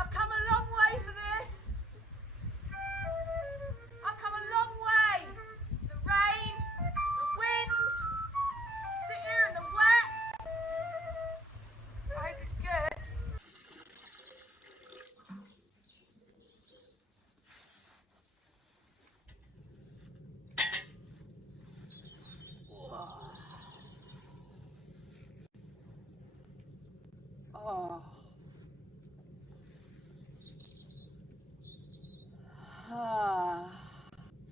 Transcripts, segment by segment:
I've come a long way for this. I've come a long way. The rain, the wind, sit here in the wet. I hope it's good. Oh.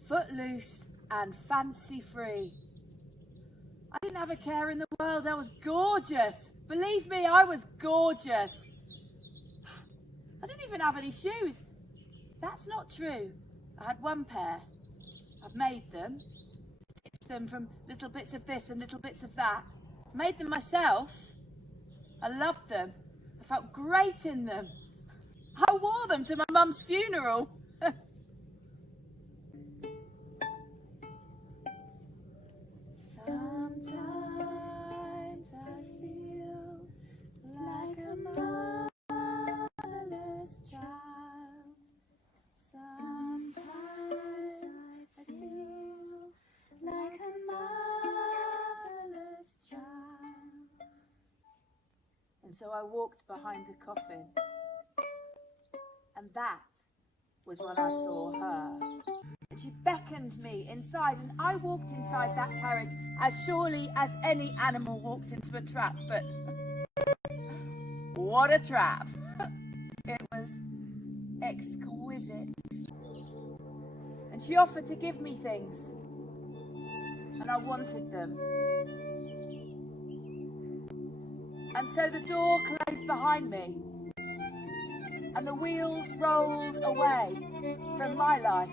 Footloose and fancy free. I didn't have a care in the world. I was gorgeous. Believe me, I was gorgeous. I didn't even have any shoes. That's not true. I had one pair. I've made them. Stitched them from little bits of this and little bits of that. Made them myself. I loved them. I felt great in them. I wore them to my mum's funeral. Sometimes I feel like a motherless child. Sometimes I feel like a motherless child. And so I walked behind the coffin. And that was when I saw her. And she beckoned me inside, and I walked inside that carriage as surely as any animal walks into a trap. But what a trap! It was exquisite. And she offered to give me things, and I wanted them. And so the door closed behind me, and the wheels rolled away from my life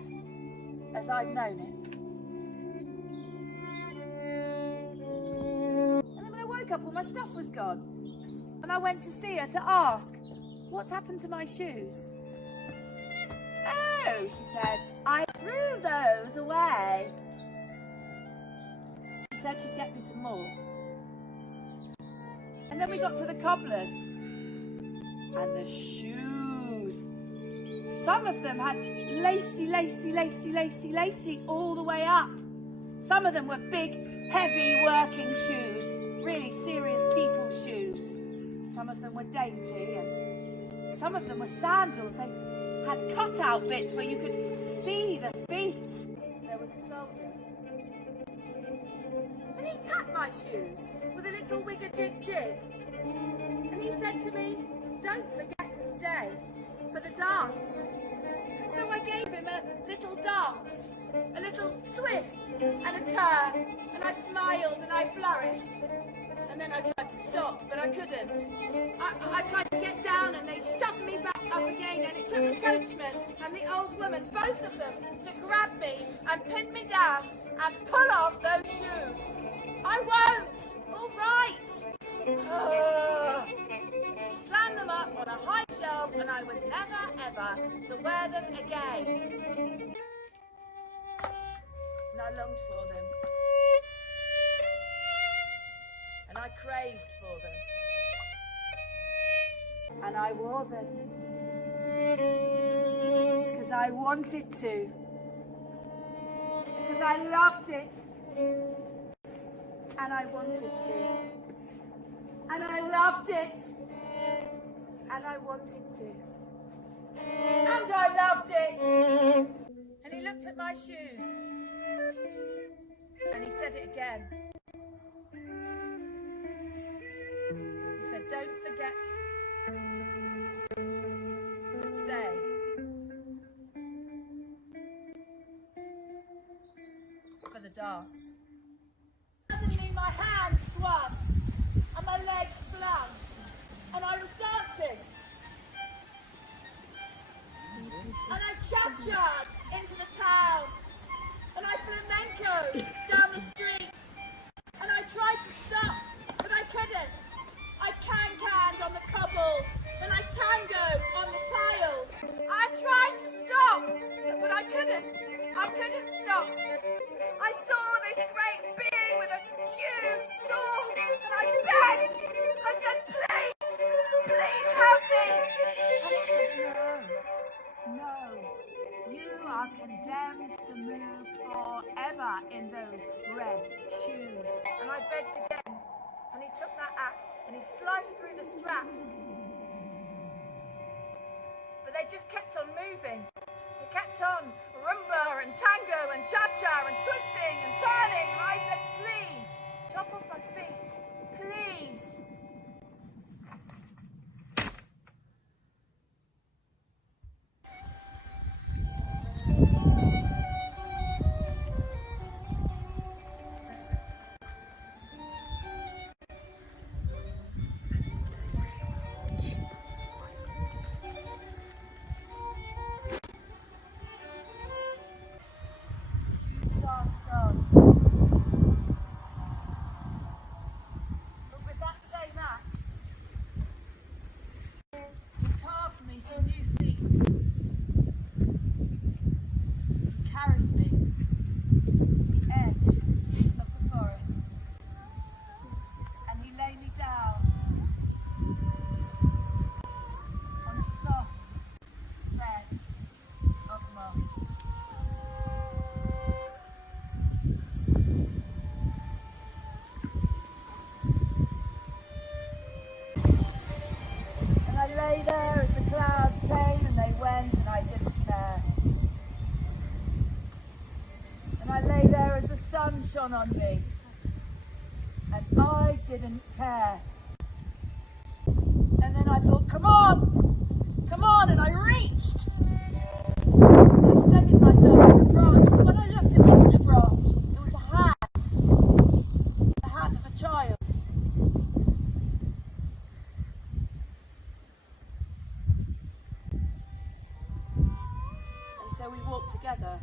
as I'd known it. And then when I woke up, all my stuff was gone. And I went to see her to ask, what's happened to my shoes? Oh, she said, I threw those away. She said she'd get me some more. And then we got to the cobblers. And the shoes. Some of them had lacy all the way up. Some of them were big, heavy working shoes. Really serious people's shoes. Some of them were dainty, and some of them were sandals. They had cut-out bits where you could see the feet. There was a soldier. And he tapped my shoes with a little wigger-jig-jig. And he said to me, don't forget to stay for the dance. And so I gave him a little dance, a little twist and a turn, and I smiled and I flourished. And then I tried to stop, but I couldn't. I tried to get down and they shoved me back up again, and it took the coachman and the old woman, both of them, to grab me and pin me down and pull off those shoes. I won't! All right! She slammed them up on a high shelf, and I was never ever to wear them again. And I longed for them. And I craved for them. And I wore them. Because I wanted to. Because I loved it. And I wanted to. And I loved it. And I wanted to. And I loved it. And he looked at my shoes. And he said it again. He said, don't forget to stay for the dance. Suddenly my hands swung and my legs flung and I was dancing. And I cha-cha'd into the town and I flamencoed down the street and I tried to stop but I couldn't. I can-canned on the cobbles and I tangoed on the tiles. I tried to stop but I couldn't. I couldn't stop. I saw this great being with a huge sword and I begged. I said, please, please help me. And it said, no, you are condemned to move forever in those red shoes. And I begged again and he took that axe and he sliced through the straps. But they just kept on moving. They kept on rumba and tango and cha-cha and twisting and turning. And I said, please, chop off my feet, please. There as the clouds came and they went and I didn't care. And I lay there as the sun shone on me and I didn't care. And then I thought, come on, and I reached. I steadied myself on the branch, but when I looked, it wasn't a branch, it was a hand. The hand of a child. So we walked together